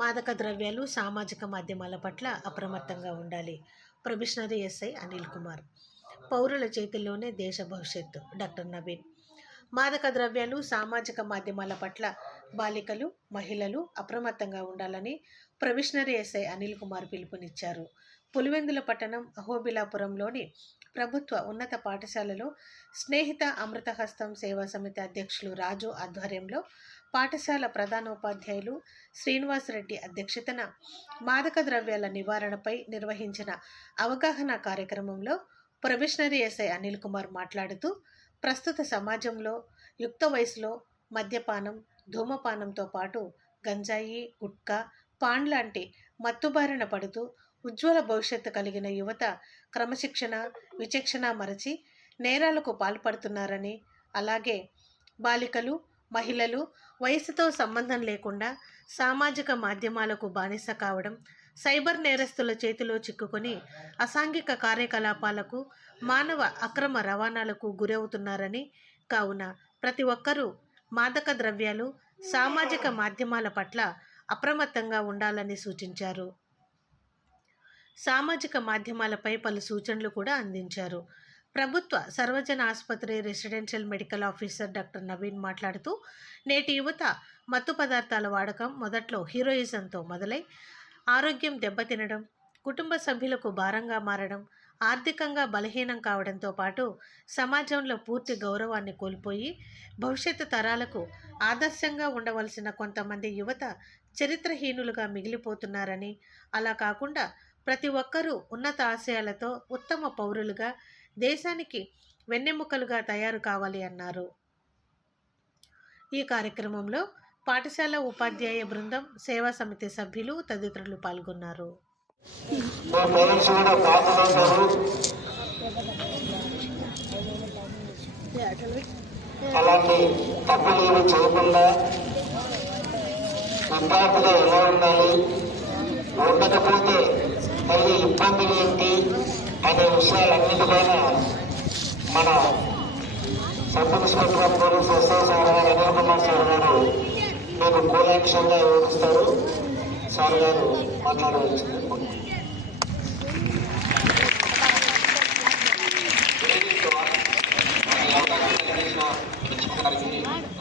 మాదక ద్రవ్యాలు సామాజిక మాధ్యమాల పట్ల అప్రమత్తంగా ఉండాలి. Probationary SI Anil Kumar. పౌరుల చేతుల్లోనే దేశ భవిష్యత్తు. డాక్టర్ నవీన్. మాదక ద్రవ్యాలు సామాజిక మాధ్యమాల పట్ల బాలికలు, మహిళలు అప్రమత్తంగా ఉండాలని ప్రొబేషనరీ ఎస్ఐ అనిల్ కుమార్ పిలుపునిచ్చారు. పులివెందుల పట్టణం అహోబిలాపురంలోని ప్రభుత్వ ఉన్నత పాఠశాలలో స్నేహిత అమృతహస్తం సేవా సమితి అధ్యక్షులు రాజు ఆధ్వర్యంలో పాఠశాల ప్రధానోపాధ్యాయులు శ్రీనివాసరెడ్డి అధ్యక్షతన మాదక ద్రవ్యాల నివారణపై నిర్వహించిన అవగాహన కార్యక్రమంలో ప్రొబేషనరీ ఎస్ఐ అనిల్ కుమార్ మాట్లాడుతూ, ప్రస్తుత సమాజంలో యుక్త వయసులో మద్యపానం, ధూమపానంతో పాటు గంజాయి, గుట్కా, పాన్ లాంటి మత్తుబారిన పడుతూ ఉజ్వల భవిష్యత్తు కలిగిన యువత క్రమశిక్షణ, విచక్షణ మరచి నేరాలకు పాల్పడుతున్నారని, అలాగే బాలికలు, మహిళలు వయసుతో సంబంధం లేకుండా సామాజిక మాధ్యమాలకు బానిస కావడం, సైబర్ నేరస్తుల చేతిలో చిక్కుకొని అసాంఘిక కార్యకలాపాలకు, మానవ అక్రమ రవాణాలకు గురవుతున్నారని, కావున ప్రతి ఒక్కరూ మాదక ద్రవ్యాలు, సామాజిక మాధ్యమాల పట్ల అప్రమత్తంగా ఉండాలని సూచించారు. సామాజిక మాధ్యమాలపై పలు సూచనలు కూడా అందించారు. ప్రభుత్వ సర్వజన ఆసుపత్రి residential medical officer doctor Naveen మాట్లాడుతూ, నేటి యువత మత్తు పదార్థాల వాడకం మొదట్లో హీరోయిజంతో మొదలై ఆరోగ్యం దెబ్బతినడం, కుటుంబ సభ్యులకు భారంగా మారడం, ఆర్థికంగా బలహీనం కావడంతో పాటు సమాజంలో పూర్తి గౌరవాన్ని కోల్పోయి భవిష్యత్తు తరాలకు ఆదర్శంగా ఉండవలసిన కొంతమంది యువత చరిత్రహీనులుగా మిగిలిపోతున్నారని, అలా కాకుండా ప్రతి ఒక్కరూ ఉన్నత ఆశయాలతో ఉత్తమ పౌరులుగా, దేశానికి వెన్నెముకలుగా తయారు కావాలి అన్నారు. ఈ కార్యక్రమంలో పాఠశాల ఉపాధ్యాయ బృందం, సేవా సమితి సభ్యులు తదితరులు పాల్గొన్నారు. అలాంటి తప్పులు ఏమి చేయకుండా విద్యార్థులు ఎలా ఉండాలి, ఉండకపోతే మళ్ళీ ఇబ్బందులు ఏంటి అనే విషయాలన్నిటిపైన మన sub inspector of police SI sir గారు అనిల్ కుమార్ సార్ గారు మేము కూలంకషంగా వివరిస్తారు. సార్ గారు మాట్లాడవచ్చు.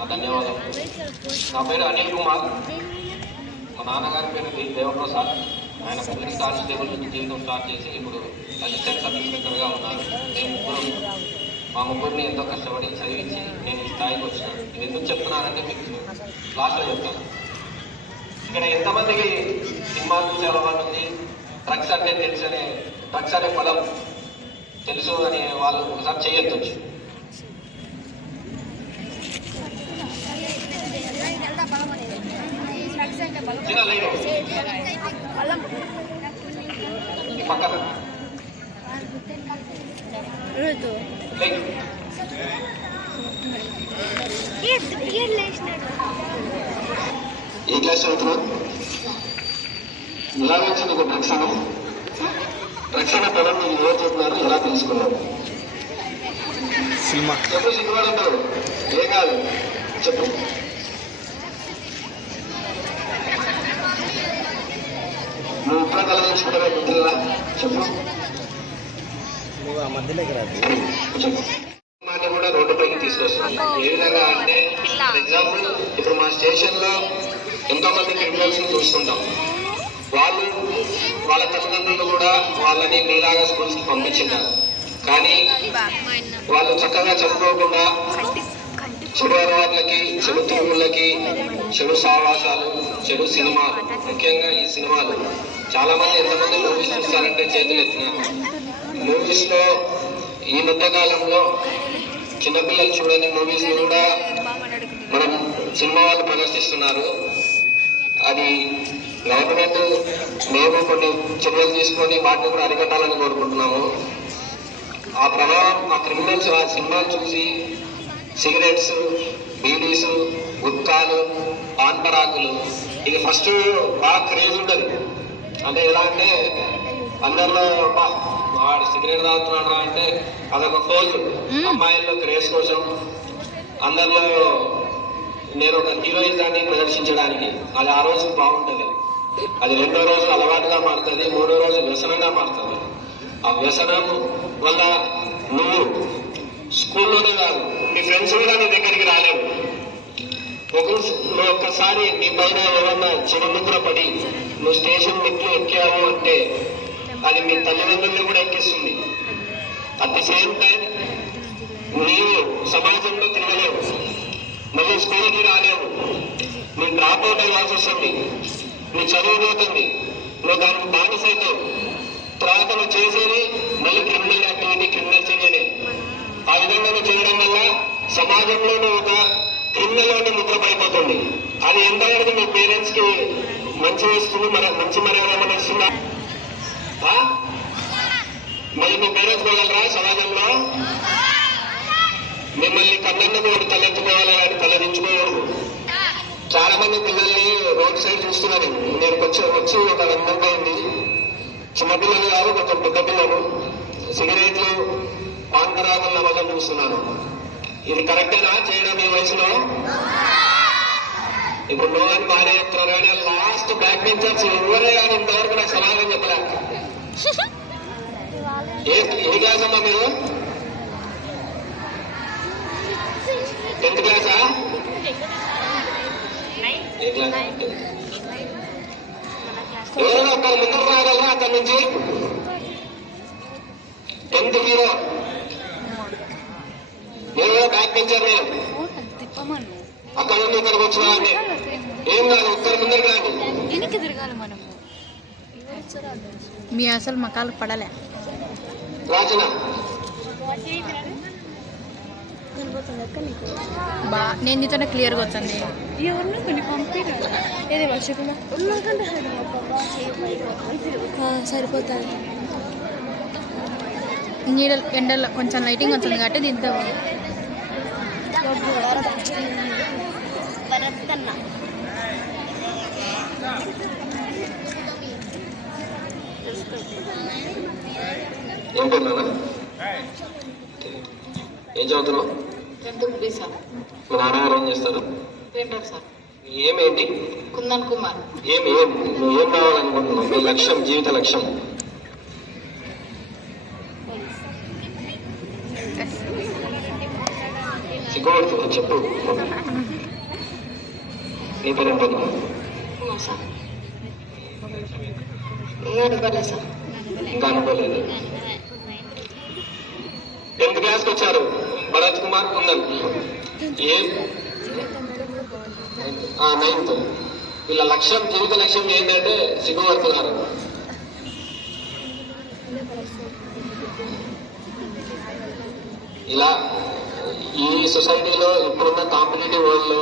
ధన్యవాదాలు. నా పేరు అనిల్ కుమార్. మా నాన్నగారి పేరు దేవప్రసాద్. ఆయన పబ్లిక్ కానిస్టేబుల్ నుంచి జీవితం స్టార్ట్ చేసి ఇప్పుడు అసిస్టెంట్ సబ్ ఇన్స్పెక్టర్గా ఉన్నారు. మా ముగ్గురిని ఎంతో కష్టపడి చదివించి నేను ఈ స్థాయికి వచ్చినాను. ఇది ఎందుకు చెప్తున్నానంటే మీకు క్లాస్లో చెప్తాను. ఇక్కడ ఎంతమందికి సినిమా చూసే అలవాటు ఉంది, డ్రగ్స్ అంటే తెలుసు అనే డ్రగ్స్ అనే పదం తెలుసు అని వాళ్ళు ఒకసారి చేయొచ్చు. పక్కన ఏ క్లాస్ చదువుతున్నారు? ఎలా వచ్చింది డ్రగ్స్ అనే పదం మీరు ఎవరు చెప్తున్నారు, ఎలా తెలుసుకున్నారు? సినిమా చెప్పు. సినిమాలు ఉంటారు, ఏం కాదు చెప్పు. నువ్వు ఇప్పుడు కలిగించుకుంటారా మిత్రులా? చెప్పు. మాట కూడా రోడ్డుపైకి తీసుకొస్తుంది. ఏ విధంగా అంటే, ఫర్ ఎగ్జాంపుల్ ఇప్పుడు మా స్టేషన్లో ఎంతో మంది క్రిమినల్స్ చూస్తుంటాం. వాళ్ళ తల్లిదండ్రులు కూడా వాళ్ళని మీలాగా స్కూల్స్కి పంపించినారు. కానీ వాళ్ళు చక్కగా చదువుకోకుండా చెడు అలవాట్లకి, చెడు తిరుగుళ్ళకి, చెడు సావాసాలు, చెడు సినిమాలు, ముఖ్యంగా ఈ సినిమాలు. చాలా మంది ఎంతమంది మూవీస్ చూస్తారంటే చేతులు ఎత్తినారు. మూవీస్లో ఈ మధ్య కాలంలో చిన్నపిల్లలు చూడని మూవీస్ కూడా మనం సినిమా వాళ్ళు ప్రదర్శిస్తున్నారు. అది గవర్నమెంట్ మేము కొన్ని చర్యలు తీసుకొని వాటిని కూడా అరికట్టాలని కోరుకుంటున్నాము. ఆ ప్రభావం ఆ క్రిమినల్స్ ఆ సినిమాలు చూసి సిగరెట్స్, బీడీస్, గుట్కాలు, పాన్ పరాకులు, ఇది ఫస్ట్ బాగా క్రేజ్ ఉంటుంది. అంటే ఎలా అంటే అందరిలో వాడు సిగరెట్ తాగుతున్నాడు అంటే అదొక ఫోజ్. అమ్మాయిల్లో క్రేజ్ కోసం అందరిలో నేను ఒక హీరోయిజాన్ని ప్రదర్శించడానికి అది ఆ రోజు బాగుంటుంది. అది 2వ రోజు అలవాటుగా మారుతుంది, 3వ రోజు వ్యసనంగా మారుతుంది. ఆ వ్యసనం వల్ల నువ్వు స్కూల్లోనే కాదు, నీ ఫ్రెండ్స్ కూడా నీ దగ్గరికి రాలేవు. నువ్వు ఒక్కసారి నీ పైన ఏమన్నా చెడుముద్ర పడి నువ్వు స్టేషన్ మెట్లు ఎక్కావు అంటే అది మీ తల్లిదండ్రుల్ని కూడా ఎక్కిస్తుంది. అట్ ది సేమ్ టైం నీవు సమాజంలో తిరగలేవు, మళ్ళీ స్కూల్కి రాలేవు, నువ్వు డ్రాప్ అవుట్ అవ్వాల్సి వస్తుంది, నువ్వు చదువు పోతుంది, నువ్వు దానికి బానిసైతావు. తర్వాత నువ్వు చేసేది మళ్ళీ క్రిమినల్ యాక్టివిటీ, క్రిమినల్ చర్యనే. ఆ విధంగా నువ్వు చేయడం వల్ల సమాజంలో నువ్వు ఒక క్రిమినల్లోని ముద్ర పడిపోతుంది. అది ఎంతవరకు మీ పేరెంట్స్ కి మంచి ఇస్తుంది, మంచి మర్యాద ఏమైనా ఇస్తుందా? మళ్ళీ మీ పేరెంట్స్ పోగలరా సమాజంలో? మిమ్మల్ని కన్నందుకు ఒకటి తలెత్తుకోవాలి, కానీ తలదించుకోకూడదు. చాలా మంది పిల్లల్ని రోడ్ సైడ్ చూస్తున్నాను నేను. వచ్చి ఒక 1 మంత్ అయింది. చిన్నపిల్లలు కాదు, కొంచెం పెద్ద పిల్లలు సిగరెట్లు, పాన్ పరాగుల వల్ల చూస్తున్నాను. ఇది కరెక్టేనా చేయడం ఈ వయసులో? ఇప్పుడు నో అని బాగా చెప్తున్నారు, కానీ లాస్ట్ బ్యాక్ బెంచర్స్ ఎవరే కానీ ఇంతవరకు నాకు సమాధానం చెప్పలే. ఏ క్లాస్ అమ్మా మీరు? 10th క్లాసా? ఏ క్లాస్? ఎవరైనా ఒక్కరు ముందుకు రాగలరా అక్కడి నుంచి? 10th హీరో నేను బ్యాక్ బెంచర్. నేను అక్కడ నుండి ఇక్కడికి వచ్చినా అంటే ఏం కాదు, ఒక్కరి ముందరు కానీ వెనక్కి తిరగాలి మనము. మీ అసలు మకాలు పడలే రాజన నేను నీతోనే క్లియర్గా వచ్చింది. ఎవరినో కొన్ని పంపిరా ఏది వర్షకున్నా సరిపోతుంది. నీడ ఎండలో కొంచెం లైటింగ్ వచ్చింది కాబట్టి దీంతో ఏం కొన్నానా? ఏం చదువుతున్నావు? మీ నాన్నగారు ఏం చేస్తారు? ఏమేంటి? కుందన్ కుమార్. నువ్వు ఏం కావాలనుకుంటున్నావు? నీ లక్ష్యం, జీవిత లక్ష్యం? సిగ్గుపడుతుంది చెప్పు. నీ పేరు ఏం పడుతుంది? ఇంకా అనుకోలేదు. 10th క్లాస్కి వచ్చారు భరత్ కుమార్ కుందన్. 9th. వీళ్ళ లక్ష్యం, జీవిత లక్ష్యం ఏంటంటే సిగ్గుపడుతున్నారు. ఇలా ఈ సొసైటీలో ఇప్పుడున్న కాంపిటేటివ్ వరల్డ్ లో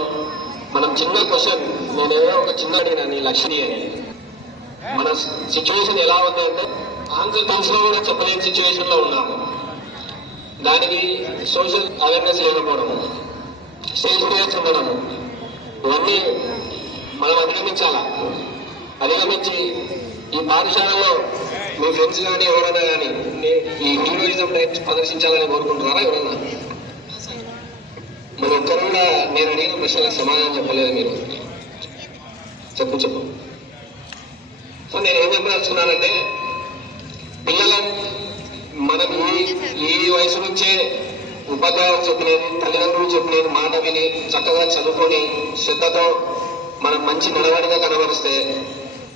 మనం చిన్న క్వశ్చన్, నేనేదో ఒక చిన్న అడిగినా నీ లక్ష్యం అని. మన సిచ్యువేషన్ ఎలా ఉంది అంటే ఆన్సర్ తెలిసినా కూడా చెప్పలేని సిచ్యువేషన్ లో ఉన్నాము. దానికి సోషల్ అవేర్నెస్ లేకపోవడము, స్టేజ్ ఫియర్స్ ఉండడము, ఇవన్నీ మనం అధిగమించాలా. అధిగమించి ఈ పాఠశాలలో మీ ఫ్రెండ్స్ కానీ ఎవరైనా కానీ ఈ హీరోయిజం టైప్స్ ప్రదర్శించాలని కోరుకుంటున్నారా ఎవరన్నా? మన ఒక్కరు కూడా నేను అడిగిన ప్రశ్నలకు సమాధానం చెప్పలేదు మీరు. చెప్పు. సో నేను ఏం చెప్పదలుచుకున్నానంటే, పిల్లలను మనం ఈ వయసు నుంచే ఉపాధ్యాయులు చెప్పినది, తల్లిదండ్రులు చెప్పినది మాట విని చక్కగా చదువుకొని శ్రద్ధతో మనం మంచి నడవడిగా కనబరిస్తే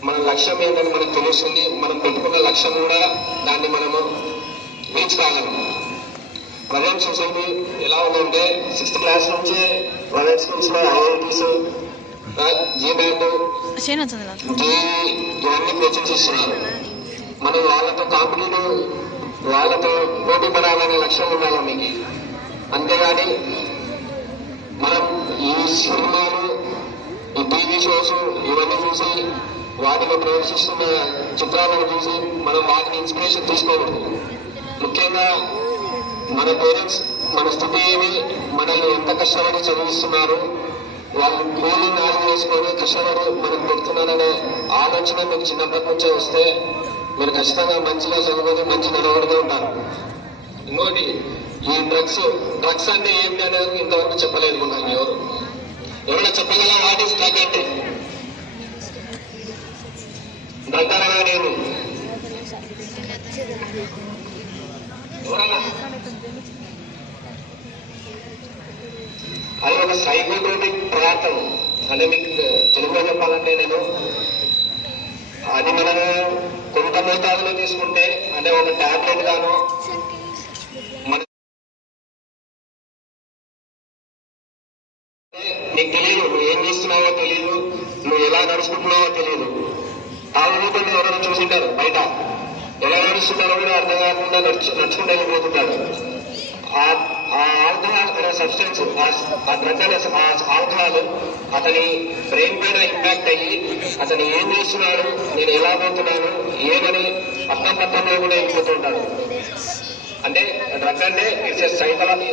మన లక్ష్యం ఏంటని మనకు తెలుస్తుంది. మనం పెట్టుకున్న లక్ష్యం కూడా దాన్ని మనము రీచ్ కాగలం. ప్రైవేట్ సొసైటీ ఎలా ఉందంటే 6th క్లాస్ నుంచే ప్రైవేట్ స్కూల్స్ లో ఐఐటీస్, జీబ్యాండ్, ఇవన్నీ కోచింగ్స్ ఇస్తున్నారు. మనం వాళ్ళతో కాంపిటేటివ్, వాళ్ళతో పోటీ పడాలనే లక్ష్యం ఉండాలి మీకు. అంతేగాని మనం ఈ సినిమాలు, ఈ టీవీ షోస్ ఇవన్నీ చూసి వాటిలో ప్రదర్శిస్తున్న చిత్రాలను చూసి మనం వాటిని ఇన్స్పిరేషన్ తీసుకోకూడదు. ముఖ్యంగా మన పేరెంట్స్ మన స్థితి ఏమి, మనల్ని ఎంత కష్టపడి చదివిస్తున్నారు, వాళ్ళు కూలి నాలుగు వేసుకొని కష్టపడి మనకు పెడుతున్నారనే ఆలోచన మీకు చిన్నప్పటి నుంచే వస్తే మీరు ఖచ్చితంగా మంచిగా చదువుకొని మంచి నడవడిగా ఉంటారు. ఇంకోటి, ఈ డ్రగ్స్ అంటే ఏంటి అనేది ఇంతవరకు చెప్పలేదు ఉన్నాను. ఎవరైనా చెప్పగల వాట్ ఈస్ డ్రగ్ అంటే? సైకోట్రోపిక్ పదార్థం. అంటే మీకు తెలుగులో చెప్పాలంటే నేను అది మనము కొంత మోతాదులో తీసుకుంటే, అంటే ఒక టాబ్లెట్ గాను మన నీకు తెలియదు, నువ్వు ఏం చేస్తున్నావో తెలియదు, నువ్వు ఎలా నడుచుకుంటున్నావో తెలియదు. ఆ ఊరిలో ఎవరైనా చూసింటారు, బయట ఎలా నడుస్తున్నారో కూడా అర్థం కాకుండా నడుచుకుంటూ వెళ్ళిపోతుంటాడు. ఆ ఆల్కహాల్ అనే సబ్స్టెన్స్, ఆ డ్రగ్ అనే ఆల్కహాల్ అతని బ్రెయిన్ పైన ఇంపాక్ట్ అయ్యి అతను ఏం చేస్తున్నాడు, నేను ఎలా పోతున్నాను ఏమని అర్థం పత్రంలో కూడా వెళ్ళిపోతుంటాడు. అంటే డ్రగ్ అంటే ఇట్స్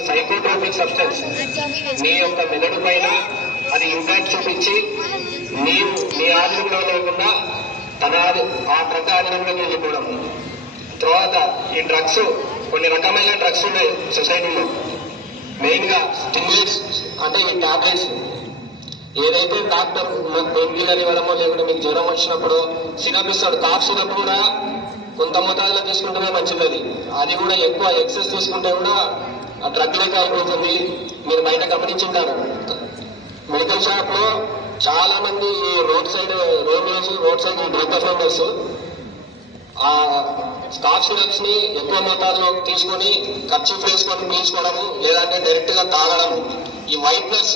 సైకోట్రోపిక్ సబ్స్టెన్స్. మీ యొక్క మెదడు పైన అది ఇంపాక్ట్ చూపించి మీ ఆధీనంలో లేకుండా ఆ డ్రగ్ ఆధీనంలోకి వెళ్ళిపోవడం. తర్వాత ఈ డ్రగ్స్, కొన్ని రకమైన డ్రగ్స్ ఉన్నాయి సొసైటీలో. మెయిన్ గా స్టిమ్యులేట్స్ అంటే ఈ టాబ్లెట్స్. ఏదైతే డాక్టర్ పెయిన్ కిల్లర్ ఇవ్వడమో లేకుంటే మీకు జ్వరం వచ్చినప్పుడు సిరప్ ఇస్తాడు, కాఫ్ సిరప్ కూడా కొంత మోతాదులో తీసుకుంటేనే మంచిది. అది కూడా ఎక్కువ ఎక్సెస్ తీసుకుంటే కూడా ఆ డ్రగ్ లేక అయిపోతుంది. మీరు బయట గమనించుంటారు, మెడికల్ షాప్ లో చాలా మంది ఈ రోడ్ సైడ్ డ్రగ్ అఫెండర్స్ ఆ కాఫ్ సిరప్స్ ని ఎక్కువ మోతాదులో తీసుకొని ఖర్చు వేసుకొని పీల్చుకోవడము, లేదంటే డైరెక్ట్ గా తాగడము. ఈ వైట్నర్స్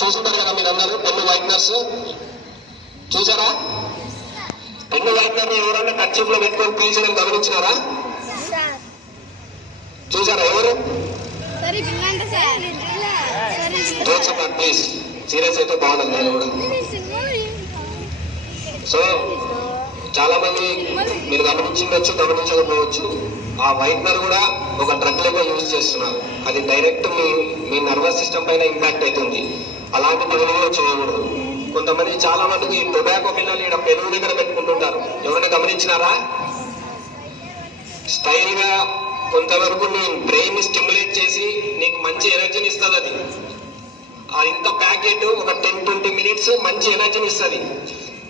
చూసుంటారు కదా మీరు అందరూ, పెన్ను వైట్నర్స్ చూసారా? పెన్ను వైట్నర్ ని ఎవరన్నా ఖర్చు లో పెట్టుకొని పీల్చడం గమనించినారా? చూసారా ఎవరు? ప్లీజ్ సీరియస్ అయితే బాగుండదు. నేను కూడా సో చాలా మంది మీరు గమనించవచ్చు, గమనించకపోవచ్చు, ఆ వైట్నర్ కూడా ఒక డ్రగ్ లెక్క యూజ్ చేస్తున్నారు. అది డైరెక్ట్ మీ నర్వస్ సిస్టమ్ పైన ఇంపాక్ట్ అవుతుంది. అలాంటి పనులు కూడా చేయకూడదు. కొంతమంది చాలా మందికి టొబాకో పిల్లలు ఇక్కడ పెరుగు దగ్గర పెట్టుకుంటుంటారు. ఎవరైనా గమనించినారా? స్టైల్ గా కొంతవరకు నీ బ్రెయిన్ ని స్టిమ్యులేట్ చేసి నీకు మంచి ఎనర్జీని ఇస్తుంది. అది ఇంత ప్యాకెట్ ఒక 10-20 minutes మంచి ఎనర్జీని ఇస్తుంది.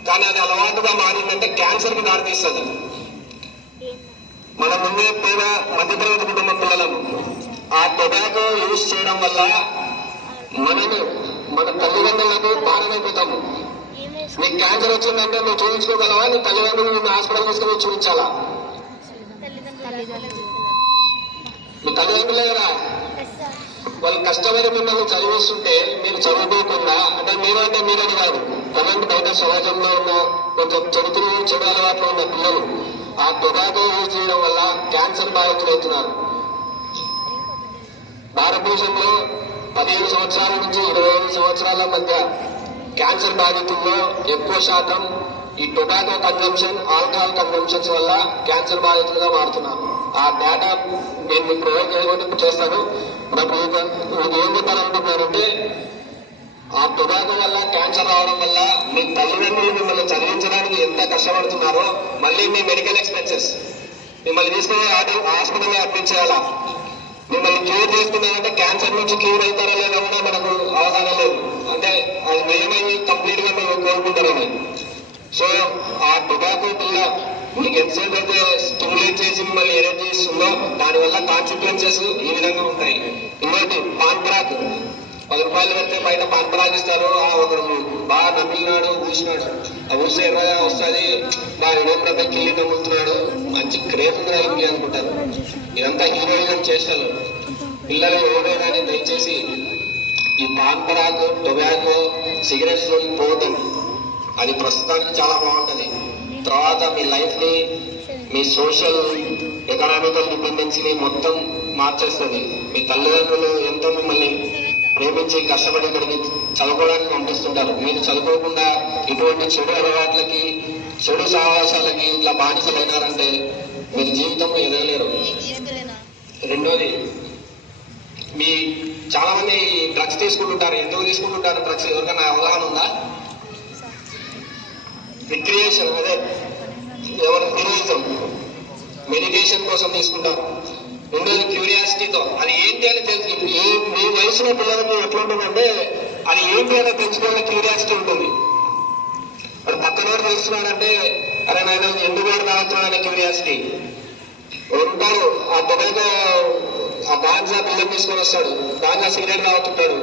కానీ అది అలవాటుగా మారిందంటే క్యాన్సర్ కి దారితీస్తుంది. మన ముందే పేద మధ్యతరగతి కుటుంబ పిల్లలను ఆ టొబాకో యూజ్ చేయడం వల్ల మన తల్లిదండ్రులకు భారమైపోతాము. నీకు క్యాన్సర్ వచ్చిందంటే నువ్వు చూపించుకోగలవా? నీ తల్లిదండ్రులు నిన్ను హాస్పిటల్ తీసుకుని చూపించాలా? మీ తల్లిదండ్రులే కదా. వాళ్ళు కష్టపడి మిమ్మల్ని చదివిస్తుంటే మీరు చదువుకోకుండా, అంటే మీరంటే మీరని కాదు, కరెంట్ బయట సమాజంలో ఉన్న కొంచెం చెడు అలవాట్లు ఉన్న పిల్లలు ఆ టొబాకో యూజ్ చేయడం వల్ల క్యాన్సర్ బాధితులవుతున్నారు. భారతదేశంలో 15 సంవత్సరాల నుంచి 25 సంవత్సరాల మధ్య క్యాన్సర్ బాధితుల్లో ఎక్కువ శాతం ఈ టొబాకో కన్జంప్షన్, ఆల్కహాల్ కన్జంప్షన్స్ వల్ల క్యాన్సర్ బాధితులుగా మారుతున్నారు. ఆ డేటా నేను మీకు ప్రొవైడ్ చేస్తాను. నాకు ఏం చెప్పాలనుకుంటున్నారంటే, ఆ టొబాకో వల్ల క్యాన్సర్ రావడం వల్ల మీ తల్లిదండ్రులు మిమ్మల్ని చదివించడానికి ఎంత కష్టపడుతున్నారో, మళ్ళీ మీ మెడికల్ ఎక్స్పెన్సెస్ మిమ్మల్ని తీసుకుని హాస్పిటల్ అడ్మిట్ చేయాలా? మిమ్మల్ని క్యూర్ చేసుకున్నారంటే క్యాన్సర్ నుంచి క్యూర్ అవుతారా లేదా కూడా మనకు అవగాహన లేదు. అంటే అది నిజమైంది కంప్లీట్ గా మేము కోరుకుంటారని. సో ఆ టొబాకో పిల్ల మీకు ఎంతసేపు అయితే స్టిమ్యులేట్ చేసి మిమ్మల్ని ఎనర్జీ ఇస్తుందో దానివల్ల కాన్సిక్వెన్సెస్ ఈ విధంగా ఉంటాయి. ఇంకోటి పాన్ పరాగ్, 10 రూపాయలు పెడితే బయట పాన్ పరాగ్ ఇస్తారు. ఒకరు బాగా నమ్మినాడు, ఊసినాడు, ఆ ఊసి ఎర్రగా వస్తుంది, బాగా ఇవ్వకుండా కిల్లి నమ్ముతున్నాడు, మంచి క్రేజ్ ఉంది అనుకుంటారు. ఇదంతా హీరోయిజం చేస్తారు. పిల్లలు ఎవరైనా దయచేసి ఈ పాన్ పరాగ్, టొబాకో, సిగరెట్స్ పోతుంది. అది ప్రస్తుతానికి చాలా బాగుంటుంది. తర్వాత మీ లైఫ్ ని, మీ సోషల్ ఎకనామికల్ డిపెండెన్సీని మొత్తం మార్చేస్తుంది. మీ తల్లిదండ్రులు ఎంతో మిమ్మల్ని ప్రేమించి కష్టపడి ఇక్కడికి చదువుకోవడానికి పంపిస్తుంటారు. మీరు చదువుకోకుండా ఇటువంటి చెడు అలవాట్లకి, చెడు సహవాసాలకి ఇట్లా బానిసలైనారంటే మీరు జీవితంలో ఎదగలేరు. రెండోది, మీ చాలా మంది డ్రగ్స్ తీసుకుంటుంటారు. ఎందుకు తీసుకుంటుంటారు డ్రగ్స్? ఎవరికైనా అవగాహన ఉందా? రిక్రియేషన్, అదే ఎవరు హీరోయిజం, మెడిటేషన్ కోసం తీసుకుంటారు. రెండోది క్యూరియాసిటీతో, అది ఏంటి అని తెలుసు. మీ వయసులో పిల్లలకు ఎట్లా ఉంటుందంటే అది ఏంటి అని తెలుసుకోవాలని క్యూరియాసిటీ ఉంటుంది. మరి పక్కన వాడు తెలుస్తున్నాడంటే అరే నాయన ఎందుకు వాడు తాగుతున్నాడు అనే క్యూరియాసిటీ ఉంటారు. ఆ టొబాకో ఆ గాంజా బిల్లం తీసుకొని వస్తాడు, గాంజా సిగరెట్ తాగుతుంటాడు.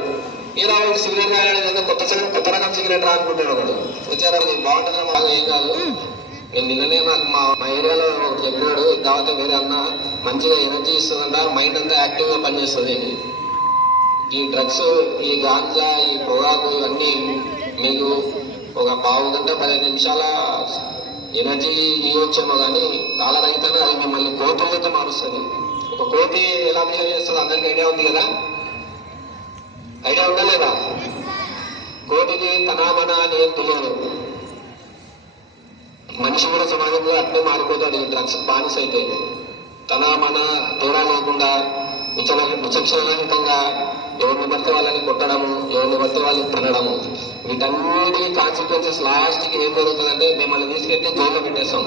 ఇలా వాడు సిగరెట్ తాగలేదు, కొత్త రకం సిగరెట్ రా అనుకుంటాడు వాడు. వచ్చారా బాగుంటుందా? మాకు ఏం కాదు. నేను నిన్ననే నాకు మా ఏరియాలో చెప్పినాడు, కాకపోతే వేరే అన్న మంచిగా ఎనర్జీ ఇస్తుందంట, మైండ్ అంతా యాక్టివ్గా పనిచేస్తుంది. ఈ డ్రగ్స్, ఈ గాంజా, ఈ పొగాకు ఇవన్నీ మీకు ఒక పావు గంట 15 నిమిషాల ఎనర్జీ ఇవ్వచ్చేమో కానీ కాలరహితంగా అది మిమ్మల్ని కోతులతో మారుస్తుంది. ఒక కోతి ఎలా బిహేవ్ చేస్తుందో అందరికి ఐడియా ఉంది కదా? ఐడియా ఉందా లేదా? కోతికి తనామన అని ఏం తెలియదు. మనిషి కూడా సమాజంలో అట్లే మారిపోతాడు ఈ డ్రగ్స్ బానిస అయితే. తనామన తేడా లేకుండా విచక్షణరహితంగా ఎవరిని పడితే వాళ్ళని కొట్టడము, ఎవరిని పడితే వాళ్ళని తినడము, వీటన్నిటి కాన్సిక్వెన్సెస్ లాస్ట్కి ఏం జరుగుతుందంటే మిమ్మల్ని తీసుకెళ్తే జైల్లో పెట్టేస్తాం.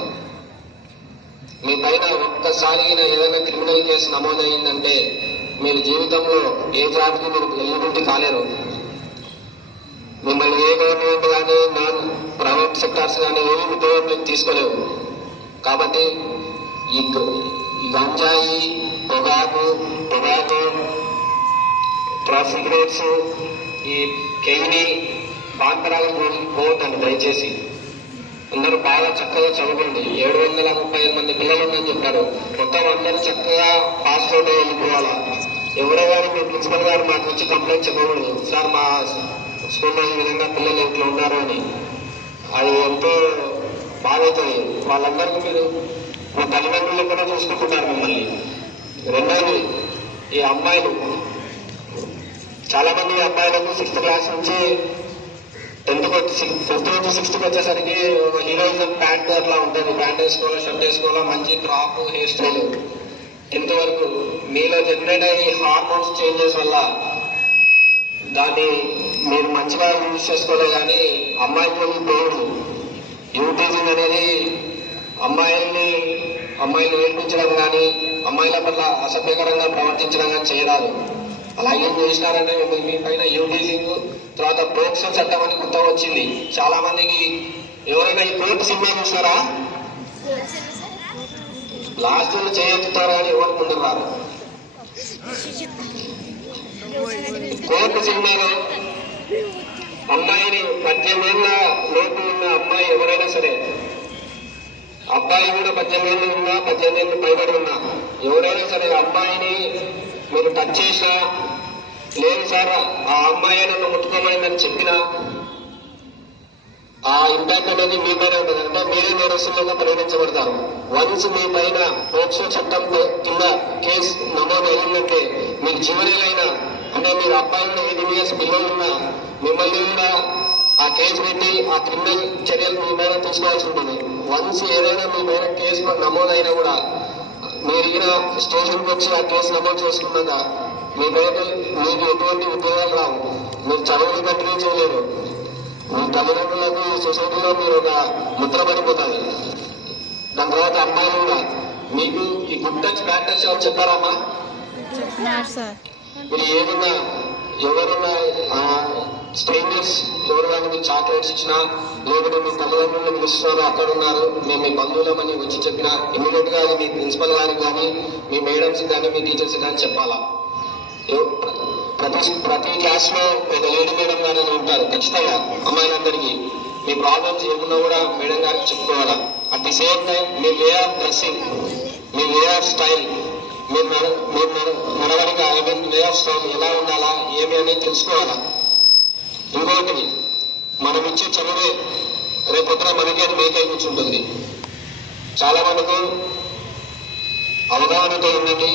మీ పైన ఒక్కసారి ఏదైనా క్రిమినల్ కేసు నమోదయ్యిందంటే మీరు జీవితంలో ఏ జాబ్కి మీరు ఎలిజిబిలిటీ కాలేరు. మిమ్మల్ని ఏ గవర్నమెంట్ కానీ నాన్ ప్రైవేట్ సెక్టార్స్ కానీ ఏమి ఉద్యోగంలోకి తీసుకోలేవు. కాబట్టి ఈ గంజాయి, పొగాకు, సిగరెట్స్, ఈ కెయిని, బాంతరాలు పోవద్దండి దయచేసి. అందరూ బాగా చక్కగా చదవండి. 735 మంది పిల్లలు ఉందని చెప్పారు. మొత్తం అందరూ చక్కగా పాస్ అవుట్ అయ్యి వెళ్ళిపోవాలా. ఎవరో గారు మీ ప్రిన్సిపల్ గారు మాకు వచ్చి కంప్లైంట్ చెప్పకూడదు, సార్ మా స్కూల్లో ఈ విధంగా పిల్లలు ఇంట్లో ఉన్నారు అని. అది ఎంతో బాధ అవుతుంది. వాళ్ళందరికీ మీరు మీ తల్లిదండ్రులు కూడా చూసుకుంటున్నారు మిమ్మల్ని. రెండోది, ఈ అమ్మాయిలు చాలా మంది అబ్బాయిలకు 6th క్లాస్ నుంచి 5th నుంచి 6th వచ్చేసరికి ఒక హీరోయిజం ప్యాంట్ అట్లా ఉంటుంది. ప్యాంట్ వేసుకోవాలా, షర్ట్ వేసుకోవాలా, మంచి క్రాప్, హెయిర్ స్టైల్. 10th వరకు మీలో జనరేట్ అయ్యి హార్మోన్స్ చేంజెస్ వల్ల దాన్ని మీరు మంచిగా యూజ్ చేసుకోలే. కానీ అమ్మాయిలు పోదు. యూటీజింగ్ అనేది అమ్మాయిల్ని ఏడ్పించడం కానీ, అమ్మాయిల పట్ల అసభ్యకరంగా ప్రవర్తించడం కానీ చేయరాదు. అలా ఏం చేసినారంటే మీ పైన యూటీజింగ్, తర్వాత పోక్సో చట్టం అని కొత్త వచ్చింది. చాలా మందికి ఎవరైనా ఈ కోర్టు సినిమా చూస్తారా? లాస్ట్ చేయెత్తుతారా అని ఎవరు ముందు రారు. కోర్టు సినిమాలో అమ్మాయిని 18 ఏళ్ళ లోపు ఉన్న అమ్మాయి ఎవరైనా సరే, అబ్బాయి కూడా 18 ఏళ్ళు ఉన్నా, 18 ఏళ్ళు పైబడి ఉన్నా, ఎవరైనా సరే అమ్మాయిని మీరు టచ్ చేసినా, లేదు సార్ ఆ అమ్మాయి నన్ను ముట్టుకోమైందని చెప్పినా ఆ ఇంపాక్ట్ అనేది మీ పైన ఉంటుంది. అంటే మీరే నేరస్తులుగా పరిగణించబడతారు. వన్స్ మీ పైన పోక్సో చట్టం కింద కేసు నమోదు అయిందంటే మీకు జీవనైనా, అంటే మీరు అబ్బాయి కూడా 18 years పిల్లలు ఉన్నా మిమ్మల్ని కూడా ఆ కేసు పెట్టి ఆ క్రిమినల్ చర్యలు మీ పైన తీసుకోవాల్సి ఉంటుంది. వన్స్ ఏదైనా మీ పైన కేసు నమోదైనా కూడా మీరు ఇక్కడ స్టేషన్కి వచ్చి ఆ కేసు నమోదు చేసుకున్నాక మీ పైన మీకు ఎటువంటి ఉద్యోగాలు రావు. మీరు చదువులు కంటిన్యూ చేయలేరు. మీ తల్లిదండ్రులకు సొసైటీలో మీరు ఒక ముద్ర పడిపోతుంది. దాని తర్వాత అమ్మాయిలు కూడా మీకు ఈ గుడ్ టచ్ బ్యాడ్ టచ్ ఎవరు చెప్పారమ్మా? మీరు ఏమన్నా ఎవరున్నా స్ట్రేంజర్స్ ఎవరు కానీ మీరు చాక్లెట్స్ ఇచ్చినా, లేకపోతే మీ తల్లిదండ్రులు మీకు ఇస్తున్నారు, అక్కడ ఉన్నారు, మేము మీ బంధువులమని వచ్చి చెప్పినా ఇమీడియట్ గా మీ ప్రిన్సిపల్ గారికి కానీ, మీ మేడమ్స్ కానీ, మీ టీచర్స్ కానీ చెప్పాలా. ప్రతి క్లాస్ లో ఒక లేడీ మేడం గారు ఉంటారు ఖచ్చితంగా. అమ్మాయిలందరికీ మీ ప్రాబ్లమ్స్ ఏమున్నా కూడా మేడం గారికి చెప్పుకోవాలా. అట్ ది సేమ్ టైం మీ వే ఆఫ్ డ్రెస్సింగ్, మీ వే ఆఫ్ స్టైల్, మీరు నడవడిక, వే ఆఫ్ స్టైల్ ఎలా ఉండాలా ఏమి అనేది తెలుసుకోవాలా. ఇంకొకటి, మనం ఇచ్చే చదువే రేపొద్దున మనకి అది మేకై కూర్చుంటుంది. చాలా మనకు అవగాహనతో ఉండండి.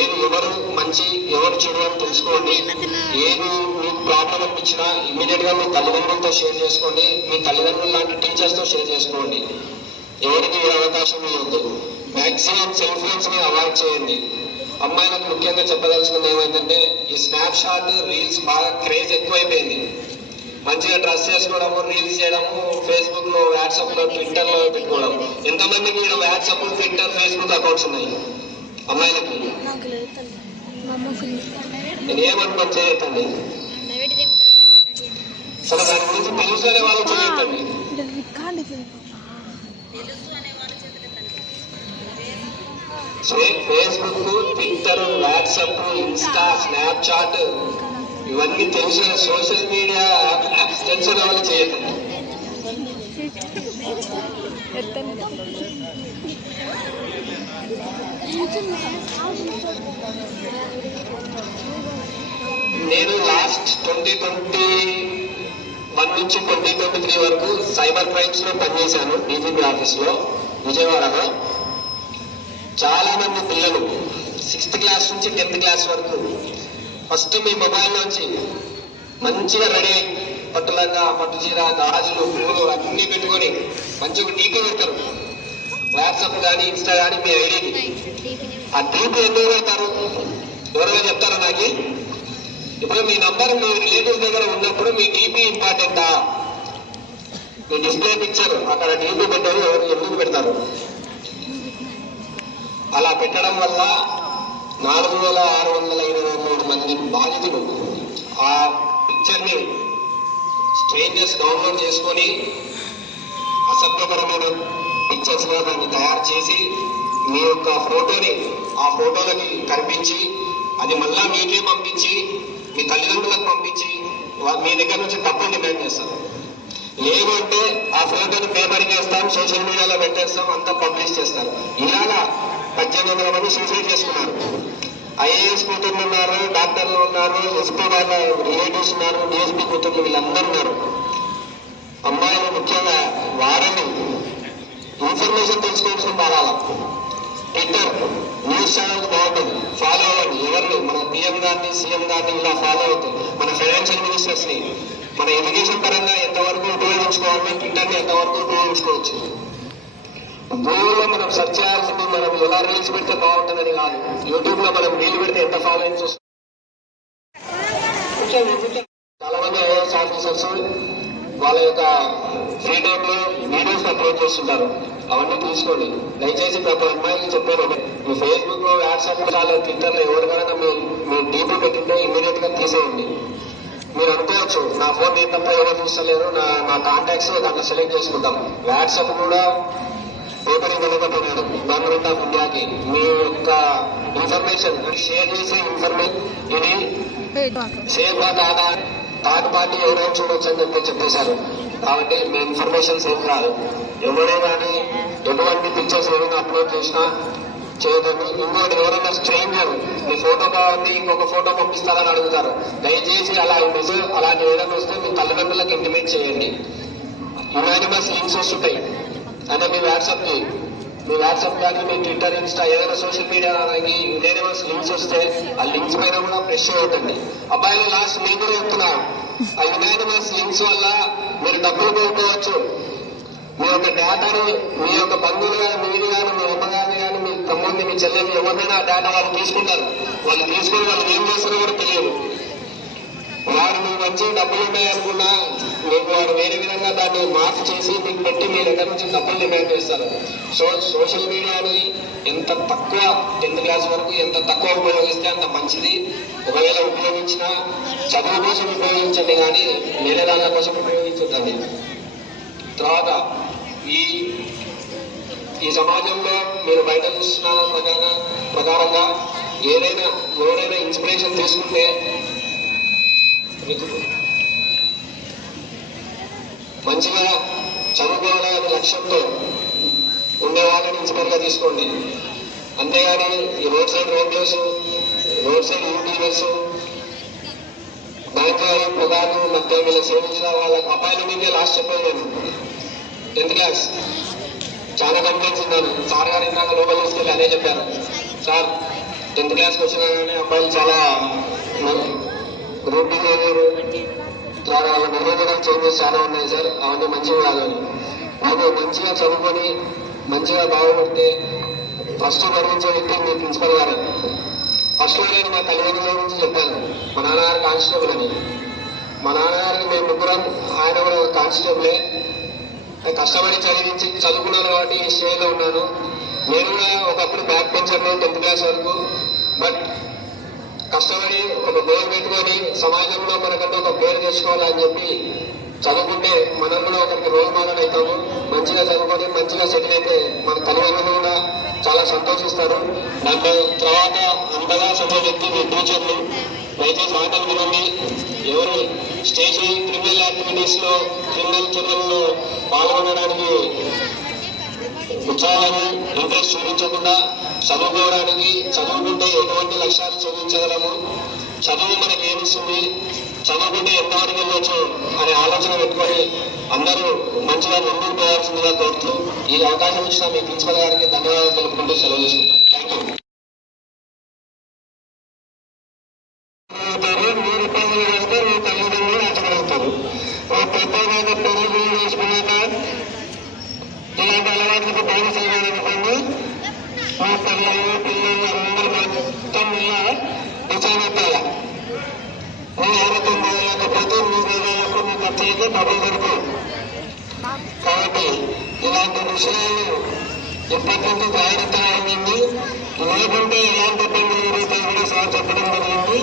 ఏది ఎవరు మంచి ఎవరు చెడు అని తెలుసుకోండి. ఏది మీకు ప్రాబ్లం అనిపించినా ఇమ్మీడియట్ గా మీ తల్లిదండ్రులతో షేర్ చేసుకోండి. మీ తల్లిదండ్రులు లాంటి టీచర్స్ తో షేర్ చేసుకోండి. ఎవరికి ఏ అవకాశం ఇవ్వద్దు. మ్యాక్సిమం సెల్ఫ్ ఫోన్స్ ని అవాయిడ్ చేయండి. అమ్మాయిలకు ముఖ్యంగా చెప్పదలుచుకుంది ఏమైందంటే, ఈ స్నాప్ షాట్, రీల్స్ బాగా క్రేజ్ ఎక్కువైపోయింది. మంచిగా డ్రెస్ చేసుకోవడము, రీల్స్ చేయడము, ఫేస్బుక్ లో, వాట్సాప్ లో, ట్విట్టర్ లో పెట్టుకోవడం. ఎంతమందికి ఇక్కడ వాట్సాప్, ట్విట్టర్, ఫేస్బుక్ అకౌంట్స్ ఉన్నాయి అమ్మాయిలకి? నేను ఏమనుకోని చేయొద్దండి. అసలు దాని గురించి తెలుసు అనే వాళ్ళు చేయొద్దండి. Facebook, Twitter, WhatsApp, Insta, Snapchat ఇవన్నీ తెలిసిన సోషల్ మీడియా తెలిసిన వాళ్ళు చేయకండి. నేను లాస్ట్ 2021 నుంచి 2023 వరకు సైబర్ క్రైమ్స్ లో పనిచేశాను డీజీపీ ఆఫీస్ లో విజయవాడలో. చాలా మంది పిల్లలు 6th క్లాస్ నుంచి 10th క్లాస్ వరకు ఫస్ట్ మీ మొబైల్ నుంచి మంచిగా రెడీ అయ్యి పట్టులంగా, పట్టు చీర, గాజులు, పువ్వులు అన్ని పెట్టుకొని మంచిగా డీపీ పెడతారు. వాట్సాప్ కానీ ఇన్స్టా కానీ మీ ఐడికి ఆ డీపీ ఎందుకు పెడతారు ఎవరైనా చెప్తారా నాకు? ఇప్పుడు మీ నంబర్ మీ రిలేటివ్స్ దగ్గర ఉన్నప్పుడు మీ డీపీ ఇంపార్టెంటా? మీ డిస్ప్లే పిక్చర్ అక్కడ డీపీ పెట్టారు, ఎవరు ఎందుకు పెడతారు? అలా పెట్టడం వల్ల 4623 మంది బాధితులు ఆ పిక్చర్ ని స్ట్రేంజర్స్ డౌన్లోడ్ చేసుకొని అసభ్యకరమైన పిక్చర్స్ గా దాన్ని తయారు చేసి మీ యొక్క ఫోటోని ఆ ఫోటోలకి కనిపించి అది మళ్ళా మీకే పంపించి మీ తల్లిదండ్రులకు పంపించి మీ దగ్గర నుంచి డబ్బులు డిమాండ్ చేస్తారు. లేదు అంటే ఆ ఫోటోని పేపర్ చేస్తాం, సోషల్ మీడియాలో పెట్టేస్తాం, అంతా పబ్లిష్ చేస్తారు. ఇలాగా 1800 మంది సూసైడ్ చేసుకున్నారు. ఐఏఎస్ కూతుర్లు ఉన్నారు, డాక్టర్లు ఉన్నారు, ఎస్పీ వాళ్ళ రిలేటివ్స్ ఉన్నారు, డిఎస్పీ కూతుర్లు, వీళ్ళందరూ ఉన్నారు. అమ్మాయిలు ముఖ్యంగా వారిని ఇన్ఫర్మేషన్ తెలుసుకోవాల్సిన వాడాలి. ట్విట్టర్, న్యూస్ ఛానల్ బాగుంటుంది, ఫాలో అవ్వండి. ఎవరిని మన పిఎం గారిని, సీఎం గారిని ఇలా ఫాలో అవుతుంది. మన ఫైనాన్షియల్ మినిస్టర్స్ ని మన ఎడ్యుకేషన్ పరంగా ఎంతవరకు ఉపయోగించుకోవాలో ట్విట్టర్ని ఎంతవరకు ఉపయోగించుకోవచ్చు. గూగుల్లో మనం సెర్చ్ చేయాల్సింది మనం ఎలా రీల్స్ పెడితే బాగుంటుందని కాదు, యూట్యూబ్ లో మనం రీల్ పెడితే ఎంత ఫాలోయింగ్స్ వస్తుంది. చాలా మంది ఐఏఎస్ ఆఫీసర్స్ వాళ్ళ యొక్క ఫ్రీ టైమ్ లో వీడియోస్ అప్లోడ్ చేస్తుంటారు. అవన్నీ తీసుకోండి దయచేసి. ప్రతి అమ్మాయికి చెప్పారు, మీ ఫేస్బుక్ లో, వాట్సాప్ లో, ట్విట్టర్ లో ఎవరికైనా మీ డీపీ పెట్టింటే ఇమీడియట్ గా తీసేయండి. మీరు అనుకోవచ్చు నా ఫోన్ నేను తప్ప ఎవరు చూస్తలేరు, నా కాంటాక్ట్స్ దాంట్లో సెలెక్ట్ చేసుకుంటాం. వాట్సాప్ కూడా పేపర్ ఇవ్వలేకపోయినాడు గవర్నమెంట్ ఆఫ్ ఇండియాకి. మీ యొక్క ఇన్ఫర్మేషన్ షేర్ చేసే ఇన్ఫర్మేషన్ ఇది సేఫ్ గా కాదా, థర్డ్ పార్టీ ఎవరైనా చూడొచ్చు అని చెప్పేశారు. కాబట్టి మీ ఇన్ఫర్మేషన్ సేఫ్ కాదు. ఎవరే కానీ ఎటువంటి పిక్చర్స్ ఏమైనా అప్లోడ్ చేసినా చేయదండి. ఇంకోటి ఎవరైనా స్ట్రేంజర్ మీ ఫోటో కావాలి ఇంకొక ఫోటో పంపిస్తారని అడుగుతారు. దయచేసి అలాంటి ఏదైనా వస్తే మీ తల్లిదండ్రులకు ఇంటిమేట్ చేయండి. యునానిమస్ లింక్స్ వస్తుంటాయి అంటే మీ వాట్సాప్ కానీ మీ ట్విట్టర్, ఇన్స్టా ఏదైనా సోషల్ మీడియా యునానిమస్ లింక్స్ వస్తే ఆ లింక్స్ పైన కూడా ప్రెస్ చేయొద్దండి. అబ్బాయిలు లాస్ట్ నేను కూడా చెప్తున్నా, ఆ యునానిమస్ లింక్స్ వల్ల మీరు డబ్బులు కోరుకోవచ్చు. మీ యొక్క డేటాని మీ యొక్క బంధువులు కానీ, మీరు కానీ, మీ అమ్మగారిని కానీ, మీ తమ్ముడిని, మీ చెల్లెని ఎవరైనా డేటా వాళ్ళు తీసుకుంటారు. వాళ్ళు తీసుకుని వాళ్ళు ఏం చేస్తారో కూడా తెలియదు. వారు మీ మంచి డబ్బులు ఉన్నాయనుకున్నా మీకు వారు వేరే విధంగా దాన్ని మార్పు చేసి మీకు పెట్టి మీ దగ్గర నుంచి డబ్బులు డిమాండ్ చేస్తారు. సోషల్ మీడియాని ఎంత తక్కువ 10th క్లాస్ వరకు ఎంత తక్కువ ఉపయోగిస్తే అంత మంచిది. ఒకవేళ ఉపయోగించినా చదువు కోసం ఉపయోగించండి కానీ వేరే దాని కోసం ఉపయోగించద్దండి. తర్వాత ఈ సమాజంలో మీరు బయట చూస్తున్న ప్రకారంగా ఎవరైనా ఇన్స్పిరేషన్ తీసుకుంటే మంచిగా చదువుకోవాలనే లక్ష్యంతో ఉండే వాళ్ళని ఇన్స్పైర్ గా తీసుకోండి. అంతేగాని ఈ road side radios, road side YouTubers, బ్యాంకులు, పొగాకు, మధ్య వీళ్ళు సేవించిన వాళ్ళ అబ్బాయిల మీదే లాస్ట్ చెప్పేది నేను 10th క్లాస్ చాలా కంప్లైంట్స్ ఉన్నాను. సార్ గారు ఇందాక లోపల తీసుకెళ్ళి అదే చెప్పారు. సార్ 10th క్లాస్కి వచ్చినా కానీ అబ్బాయిలు చాలా గ్రూప్ బిహేవియర్, వాళ్ళ బిహేవియర్ చేంజెస్ చాలా ఉన్నాయి సార్, అవన్నీ మంచివి కాదని. వాళ్ళు మంచిగా చదువుకొని మంచిగా బాగుపడితే ఫస్ట్ గర్వించే వ్యక్తి మీ ప్రిన్సిపల్ గారు. ఫస్ట్ నేను మా తల్లిదండ్రుల గురించి చెప్పాను. మా నాన్నగారు కానిస్టేబుల్ అని. మా నాన్నగారికి మేము ముగ్గురం, ఆయన కూడా కానిస్టేబులే. కష్టపడి చదువుకున్నాను కాబట్టి ఈ స్టేజ్లో ఉన్నాను. నేను కూడా ఒకప్పుడు బ్యాక్ బెంచర్లో 10th క్లాస్ వరకు. బట్ కష్టపడి ఒక గోల్ పెట్టుకొని సమాజంలో మనకంటే ఒక పేరు తెచ్చుకోవాలని చెప్పి చదువుకుంటే మనం కూడా ఒకరికి రోల్ మోడల్ అవుతాము. మంచిగా చదువుకొని మంచిగా సెటిల్ అయితే మన తల్లిదండ్రులు కూడా చాలా సంతోషిస్తారు. దాంట్లో తర్వాత అంతగా సమయం వ్యక్తులు టీచర్లు దయచేసి ఆటలు వినండి. ఎవరు స్టేజ్ క్రిమినల్ యాక్టివిటీస్ లో క్రిమినల్ చర్యల్లో పాల్గొనడానికి ఉత్సాహాన్ని ఇంట్రెస్ట్ చూపించకుండా చదువుకోవడానికి, చదువుకుంటే ఎటువంటి లక్ష్యాలు సాధించగలము, చదువు మనకి ఏమిస్తుంది, చదువుకుంటే ఎంతవరకు వెళ్ళవచ్చు అనే ఆలోచన పెట్టుకొని అందరూ మంచిగా ముందుకు పోవాల్సిందిగా కోరుతూ ఈ అవకాశం ఇచ్చిన మీ ప్రిన్సిపల్ గారికి ధన్యవాదాలు తెలుపుకుంటూ సెలవు చేసుకుంటాం. Thank you. మీరు పనులు చేస్తే మీ తల్లిదండ్రులు ఆచరిస్తారు. పెద్దగా పెళ్లి చేసుకున్నాక ఇలాంటి అలవాట్లకు బాగా చేయాలనుకోండి. మా పిల్లలు అందరూ మొత్తం డిసైడ్ అవుతాయి. మీ ఆరోగ్యం బాగలేకపోతే మీ వేరేలకు మీ ఖర్చులకి డబ్బులు దొరుకుతాయి. కాబట్టి ఇలాంటి విషయాలు ఇప్పటి నుంచి జాగ్రత్తగా ఉండండి. లేకుంటే ఎలాంటి ఇబ్బందులు ఎదురవుతాయి కూడా సార్ చెప్పడం జరిగింది.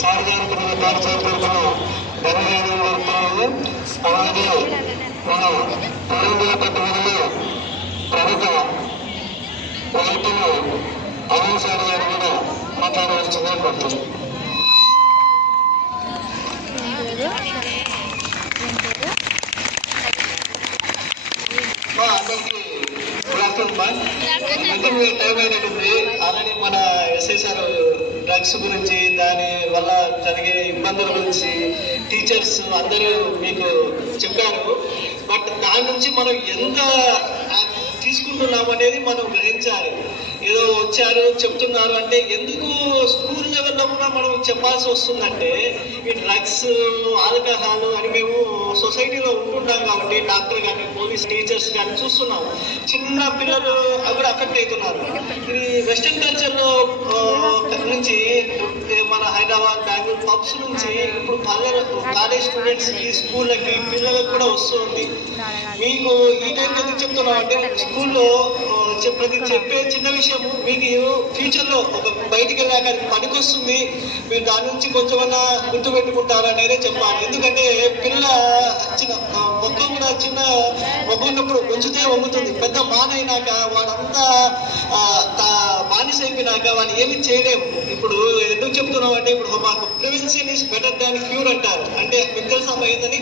సార్ గారికి మన పాఠశాల తరఫున ధన్యవాదాలు జరుపుతున్నాము. అలాగే మన తెలంగాణ పట్టణంలో ప్రముఖ రైతులు అమీన్ సార్ గారు కూడా మాట్లాడవలసిందిగా కోరుతున్నాం. అందరికీ గుడ్ ఆఫ్టర్నూన్. ఇంటర్వ్యూ టైం అయినట్టుంది. ఆల్రెడీ మన ఎస్ఐ సార్ డ్రగ్స్ గురించి, దాని వల్ల జరిగే ఇబ్బందుల గురించి టీచర్స్ అందరూ మీకు చెప్పారు. బట్ దాని నుంచి మనం ఎంత తీసుకుంటున్నాం అనేది మనం గ్రహించాలి. ఏదో వచ్చారు చెప్తున్నారు అంటే ఎందుకు స్కూల్ లెవెల్లో కూడా మనం చెప్పాల్సి వస్తుందంటే ఈ డ్రగ్స్, ఆల్కహాల్ అని మేము సొసైటీలో ఉంటున్నాం కాబట్టి డాక్టర్ కానీ, పోలీస్, టీచర్స్ కానీ చూస్తున్నాం. చిన్న పిల్లలు కూడా అఫెక్ట్ అవుతున్నారు. ఇది వెస్టర్న్ కల్చర్లో నుంచి మన హైదరాబాద్, బెంగళూరు పబ్స్ నుంచి ఇప్పుడు కాలేజ్ స్టూడెంట్స్ కి, స్కూళ్ళకి, పిల్లలకు కూడా వస్తుంది. మీకు ఈ టైం ఎందుకు చెప్తున్నాం అంటే స్కూల్లో చెప్పే చిన్న విషయము మీకు ఫ్యూచర్ లో ఒక బయటికి వెళ్ళాక అది పనికొస్తుంది. మీరు దాని నుంచి కొంచెమన్నా గుర్తు పెట్టుకుంటారు అనేది చెప్పాలి. ఎందుకంటే పిల్ల చిన్న మొక్క కూడా చిన్న మొక్క ఉన్నప్పుడు కొంచెమే వంగుతుంది. పెద్ద మానైనాక వాడంతా బానిస అయిపోయినాక వాళ్ళు ఏమి చేయలేము. ఇప్పుడు ఎందుకు చెప్తున్నాం అంటే ఇప్పుడు మాకు prevention is better than cure అంటారు. అంటే మీకు తెలుసా అయిందని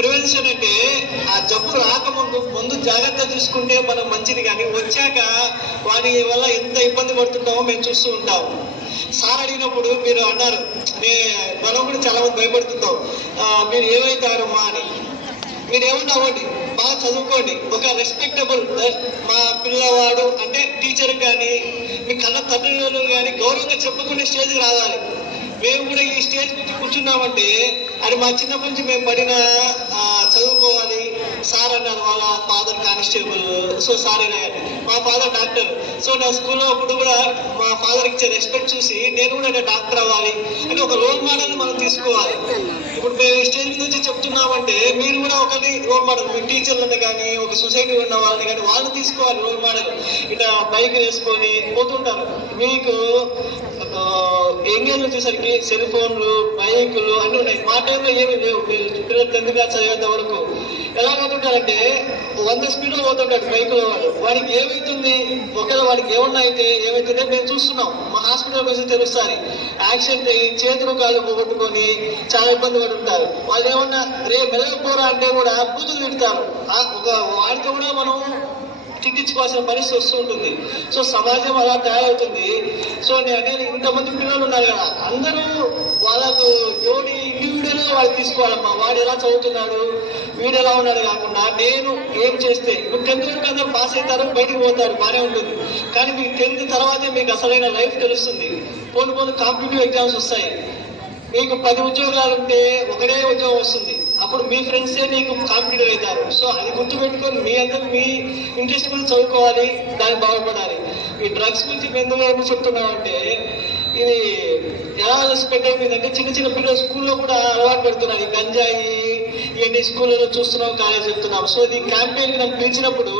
ప్రివెన్షన్ అంటే ఆ జబ్బు రాకముందు జాగ్రత్త తీసుకుంటే మనం మంచిది, కానీ వచ్చాక వాటి వల్ల ఎంత ఇబ్బంది పడుతుంటామో మేము చూస్తూ ఉంటాము. సార్ అడిగినప్పుడు మీరు అన్నారు, మనం కూడా చాలా మంది భయపడుతుంటాం, మీరు ఏమైతారమ్మా అని. మీరు ఏమన్నా అవ్వండి, బాగా చదువుకోండి, ఒక రెస్పెక్టబుల్ మా పిల్లవాడు అంటే టీచర్ కానీ మీ కన్న తండ్రులు కానీ గౌరవంగా చెప్పుకునే స్టేజ్కి రావాలి. మేము కూడా ఈ స్టేజ్ నుంచి కూర్చున్నామంటే అది మా చిన్నప్పటి నుంచి మేము పడిన చదువుకోవాలి. సార్ అన్నారు వాళ్ళ ఫాదర్ కానిస్టేబుల్, సో సార్ అయ్యారు. మా ఫాదర్ డాక్టర్, సో నా స్కూల్లో అప్పుడు కూడా మా ఫాదర్ ఇచ్చే రెస్పెక్ట్ చూసి నేను కూడా డాక్టర్ అవ్వాలి అంటే ఒక రోల్ మోడల్ మనం తీసుకోవాలి. ఇప్పుడు మేము స్టేజ్ నుంచి చెప్తున్నామంటే మీరు కూడా ఒకరిని రోల్ మోడల్, మీ టీచర్లను కానీ, ఒక సొసైటీ ఉన్న వాళ్ళని కానీ వాళ్ళు తీసుకోవాలి రోల్ మోడల్. ఇట్లా బైక్ వేసుకొని పోతుంటారు. మీకు ఎంగేజ్ వచ్చేసరికి సెల్ ఫోన్లు, బైకులు అన్నీ ఉన్నాయి. మా టైంలో ఏమి లేవు. పిల్లలు 10th క్లాస్ చదివేంత వరకు ఎలా పోతుంటారంటే 100 స్పీడ్లో పోతుంటాడు బైకులో. వాడికి ఏమైతుంది, ఒకవేళ వాడికి ఏమన్నా అయితే ఏమైతుందో మేము చూస్తున్నాం. మా హాస్పిటల్కి వచ్చి తెలుస్తుంది. యాక్సిడెంట్ అయ్యి చేతులు కాళ్ళు పోగొట్టుకొని చాలా ఇబ్బంది పడుతుంటారు. వాళ్ళు ఏమన్నా మెలగపోరా అంటే కూడా బూతులు తిడతారు. ఒక వాడితో కూడా మనం తిట్టించుకోవాల్సిన పరిస్థితి వస్తూ ఉంటుంది. సో సమాజం అలా తయారవుతుంది. సో నేను అనేది ఇంతమంది పిల్లలు ఉన్నారు కదా, అందరూ వాళ్ళకు ఎవరి ఇండివిజువల్గా వాళ్ళు తీసుకోవాలమ్మా. వాడు ఎలా చదువుతున్నాడు, వీడు ఎలా ఉన్నాడు కాకుండా నేను ఏం చేస్తే. ఇప్పుడు 10th వరకు అందరూ పాస్ అవుతారు, బయటకు పోతారు, బాగానే ఉంటుంది. కానీ మీకు 10th తర్వాతే మీకు అసలైన లైఫ్ తెలుస్తుంది. పోను కాంపిటేటివ్ ఎగ్జామ్స్ వస్తాయి. మీకు 10 ఉద్యోగాలు ఉంటే ఒకటే ఉద్యోగం వస్తుంది. అప్పుడు మీ ఫ్రెండ్సే నీకు కాంపిటేటివ్ అవుతారు. సో అది గుర్తుపెట్టుకొని మీ అందరూ మీ ఇంట్రెస్ట్ గురించి చదువుకోవాలి, దాన్ని బాగుపడాలి. ఈ డ్రగ్స్ గురించి ఎందుకు ఏమి చెప్తున్నామంటే ఇది ఎలా స్ప్రెడ్ అయిపోయిందంటే చిన్న చిన్న పిల్లలు స్కూల్లో కూడా అలవాటు పెడుతున్నారు. ఈ గంజాయి ఇవన్నీ స్కూళ్ళలో చూస్తున్నాం, కాలేజ్ చెప్తున్నాం. సో ఇది క్యాంపెయిన్ నన్ను పిలిచినప్పుడు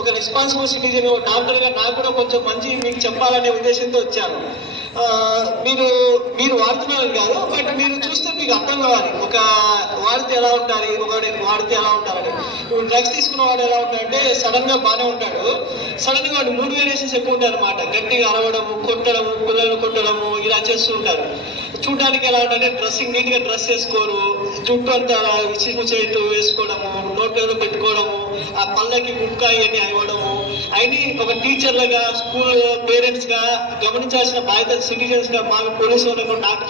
ఒక రెస్పాన్సిబుల్ సిటిజన్ డాక్టర్గా నాకు కూడా కొంచెం మంచి మీకు చెప్పాలనే ఉద్దేశంతో వచ్చాను. మీరు వాడుతున్నారు కాదు, బట్ మీరు చూస్తే మీకు అర్థం కావాలి ఒక వాడితే ఎలా ఉంటారు, వాడితే ఎలా ఉంటారని. ఇప్పుడు డ్రగ్స్ తీసుకున్న వాడు ఎలా ఉంటాడంటే సడన్ గా బాగానే ఉంటాడు, సడన్ గా వాడు 3 వేరియేషన్స్ ఎక్కువ ఉంటారు అనమాట. గట్టిగా అరవడము, కొట్టడము, పిల్లలు కొట్టడము ఇలా చేస్తూ ఉంటారు. చూడడానికి ఎలా ఉంటారంటే డ్రెస్సింగ్ నీట్ గా డ్రెస్ వేసుకోరు, జుట్టు అంతా విచికు చేయటం వేసుకోవడము, నోట్లో పెట్టుకోవడము, ఆ పళ్ళకి గుట్కాయ అని అవ్వడము. అయినా ఒక టీచర్లుగా స్కూల్ పేరెంట్స్ గా గమనించాల్సిన బాధ్యత సిటిజన్స్ గా మాకు పోలీసు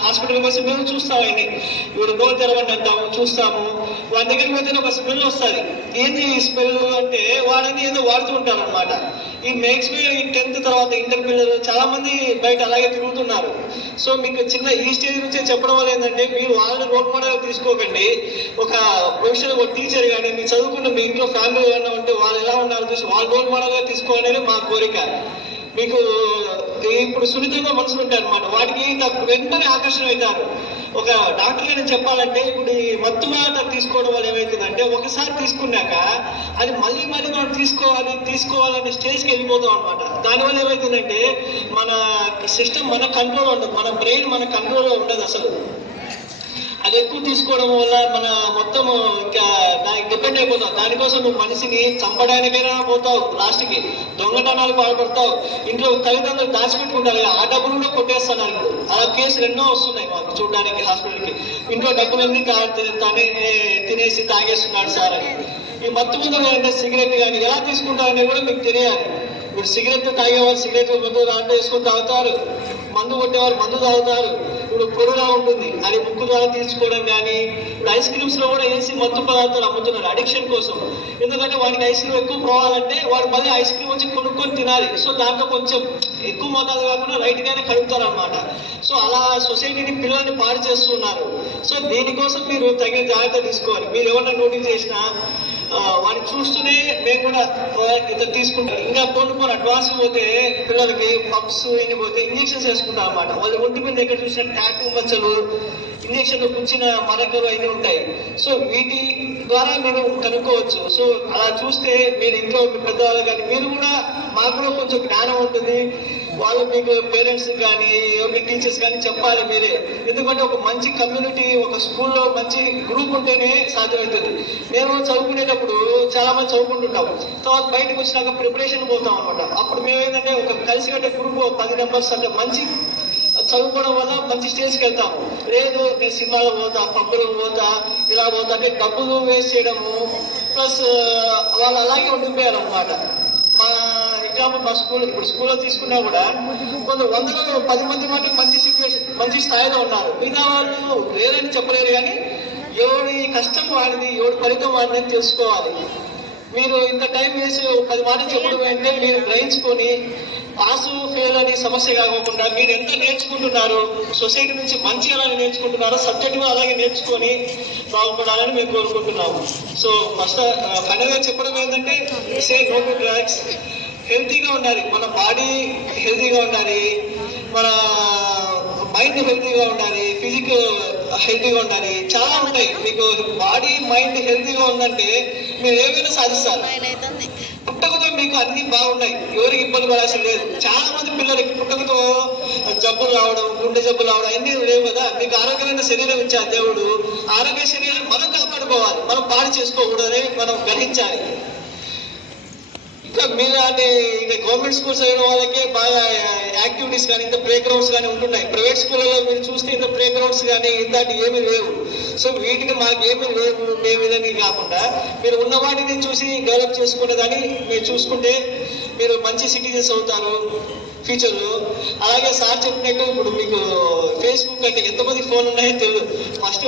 హాస్పిటల్కి వస్తే మేము చూస్తాం. ఆయన్ని ఇప్పుడు నోరు తెరవండి అంటాము, చూస్తాము. వాడి దగ్గరికి పోతే ఒక స్మెల్ వస్తుంది. ఏంది ఈ స్మెల్ అంటే వాడని ఏదో వాడుతూ ఉంటారు అనమాట. ఈ నెక్స్ట్ 10th తర్వాత ఇంటర్ పిల్లలు చాలా మంది బయట అలాగే తిరుగుతున్నారు. సో మీకు చిన్న ఈ స్టేజ్ నుంచే చెప్పడం వల్ల ఏంటంటే మీరు వాళ్ళని రోల్ మోడల్ తీసుకోకండి. ఒక ప్రొఫెషనల్ ఒక టీచర్ కానీ మీరు చదువుకున్న మీ ఇంట్లో ఫ్యామిలీ ఏమైనా ఉంటే వాళ్ళు ఎలా ఉన్నారో చూసి వాళ్ళు రోల్ మోడల్ గా తీసుకోవాలనేది మా కోరిక. మీకు ఇప్పుడు సున్నితంగా మనసులు ఉంటాయి అనమాట, వాటికి నాకు వెంటనే ఆకర్షణ అవుతారు. ఒక డాక్టర్ నేను చెప్పాలంటే ఇప్పుడు ఈ మత్తు మాత్రం తీసుకోవడం వల్ల ఏమవుతుందంటే ఒకసారి తీసుకున్నాక అది మళ్ళీ మనం తీసుకోవాలనే స్టేజ్కి వెళ్ళిపోతాం అనమాట. దానివల్ల ఏమవుతుందంటే మన సిస్టమ్ మన కంట్రోల్లో ఉండదు, మన బ్రెయిన్ మన కంట్రోల్లో ఉండదు అసలు. అది ఎక్కువ తీసుకోవడం వల్ల మన మొత్తం ఇంకా దానికి డిపెండ్ అయిపోతావు. దానికోసం నువ్వు మనిషిని చంపడానికైనా పోతావు, లాస్ట్కి దొంగతనాలు పాల్పడతావు. ఇంట్లో తల్లిదండ్రులు దాచిపెట్టుకుంటారు, ఆ డబ్బులు కూడా కొట్టేస్తున్నారు. ఇప్పుడు అలా కేసులు ఎన్నో వస్తున్నాయి మాకు చూడడానికి హాస్పిటల్కి. ఇంట్లో డబ్బులన్నీ తనే తినేసి తాగేస్తున్నాడు సార్ అని. ఈ మత్తు మందులు అంటే సిగరెట్ కానీ ఎలా తీసుకుంటారని కూడా మీకు తెలియాలి. ఇప్పుడు సిగరెట్ తాగేవాళ్ళు సిగరెట్ మందు దాంట్లో వేసుకొని తాగుతారు, మందు కొట్టేవాళ్ళు మందు తాగుతారు. ఇప్పుడు పొరుగా ఉంటుంది అది ముక్కు ద్వారా తీసుకోవడం కానీ, ఇప్పుడు ఐస్ క్రీమ్స్ లో కూడా వేసి మత్తు పదార్థాలు అమ్ముతున్నారు అడిక్షన్ కోసం. ఎందుకంటే వాడికి ఐస్ క్రీమ్ ఎక్కువ పోవాలంటే వాడు మళ్ళీ ఐస్ క్రీమ్ వచ్చి కొనుక్కొని తినాలి. సో దాంట్లో కొంచెం ఎక్కువ మోతాదు కాకుండా రైట్ గానే కడుగుతారు అనమాట. సో అలా సొసైటీని పిల్లల్ని పాడు చేస్తున్నారు. సో దీనికోసం మీరు తగిన జాగ్రత్త తీసుకోవాలి. మీరు ఎవరైనా నోటీస్ చేసినా వాడిని చూస్తూనే మేము కూడా ఇంత తీసుకుంటాం. ఇంకా కొన్ని అడ్వాన్స్ పోతే పిల్లలకి పప్స్ ఇన్ని పోతే ఇంజక్షన్స్ వేసుకుంటాం అనమాట. వాళ్ళు ఒంటి మీద ఎక్కడ చూసిన టాటూ మచ్చలు, ఇంజక్షన్లు పుచ్చిన మరకలు అన్నీ ఉంటాయి. సో వీటి ద్వారా మీరు కనుక్కోవచ్చు. సో అలా చూస్తే మీరు ఇంట్లో మీ పెద్దవాళ్ళు కానీ మీరు కూడా మాకు కూడా కొంచెం జ్ఞానం ఉంటుంది. వాళ్ళు మీకు పేరెంట్స్ కానీ టీచర్స్ కానీ చెప్పాలి మీరే. ఎందుకంటే ఒక మంచి కమ్యూనిటీ, ఒక స్కూల్లో మంచి గ్రూప్ ఉంటేనే సాధ్యమవుతుంది. మేము చదువుకునేటప్పుడు చాలా మంది చదువుకుంటుంటాం, తర్వాత బయటకు వచ్చినాక ప్రిపరేషన్ పోతాం అనమాట. అప్పుడు మేము ఏంటంటే ఒక కలిసికట్టే గ్రూప్ 10 మెంబర్స్ అంటే మంచి చదువుకోవడం వల్ల మంచి స్టేజ్కి వెళ్తాము. లేదు నేను సినిమాలో పోతా, పబ్బులకు పోతా, ఇలా పోతా అంటే డబ్బులు వేస్ట్ చేయడము, ప్లస్ వాళ్ళు అలాగే ఉండిపోయారు అనమాట. మా ఎగ్జాంపుల్ మా స్కూల్, ఇప్పుడు స్కూల్లో తీసుకున్నా కూడా కొంత 100 మంది మటుకు మంచి స్థాయిలో ఉన్నారు. మిగతా వాళ్ళు లేరని చెప్పలేరు, కానీ ఎవరి కష్టం వాడిది, ఎవరి ఫలితం వాడిని తెలుసుకోవాలి. మీరు ఇంత టైం వేసి 10 మాటలు చెప్పడం అంటే మీరు గ్రహించుకొని పాస్ ఫెయిల్ అని సమస్య కాకుండా మీరు ఎంత నేర్చుకుంటున్నారు, సొసైటీ నుంచి మంచి ఎలా నేర్చుకుంటున్నారో సబ్జెక్టు అలాగే నేర్చుకొని బాగుపడాలని మేము కోరుకుంటున్నాము. సో ఫస్ట్ ఫైనల్గా చెప్పడం ఏంటంటే సే నో టు డ్రగ్స్. హెల్తీగా ఉండాలి, మన బాడీ హెల్తీగా ఉండాలి, మన మైండ్ హెల్తీగా ఉండాలి, ఫిజిక్ హెల్తీగా ఉండాలి. చాలా ఉంటాయి. మీకు బాడీ మైండ్ హెల్తీగా ఉందంటే మీరు ఏమైనా సాధిస్తారు. పుట్టకతో మీకు అన్ని బాగున్నాయి, ఎవరికి ఇబ్బంది పడాల్సిన లేదు. చాలా మంది పిల్లలకి పుట్టకతో జబ్బులు రావడం, గుండె జబ్బులు రావడం అన్ని లేవు కదా. మీకు ఆరోగ్యమైన శరీరం ఇచ్చారు దేవుడు. ఆరోగ్య శరీరం మనం కాపాడుకోవాలి, మనం పాడు చేసుకోకూడదని మనం గ్రహించాలి. ఇంకా మీలాంటి ఇంకా గవర్నమెంట్ స్కూల్స్ అయిన వాళ్ళకే బాగా యాక్టివిటీస్ కానీ ఇంత ప్లే గ్రౌండ్స్ కానీ ఉంటున్నాయి. ప్రైవేట్ స్కూళ్ళలో మీరు చూస్తే ఇంత ప్లే గ్రౌండ్స్ కానీ ఇంతటి ఏమీ లేవు. సో వీటికి మాకు ఏమీ లేవు మేమేదని కాకుండా మీరు ఉన్న వాటిని చూసి డెవలప్ చేసుకునేదాన్ని మీరు చూసుకుంటే మీరు మంచి సిటిజన్స్ అవుతారు ఫ్యూచర్లో. అలాగే సార్ చెప్పినట్టు ఇప్పుడు మీకు ఫేస్బుక్ అంటే ఎంతమంది ఫోన్ ఉన్నాయో తెలియదు. ఫస్ట్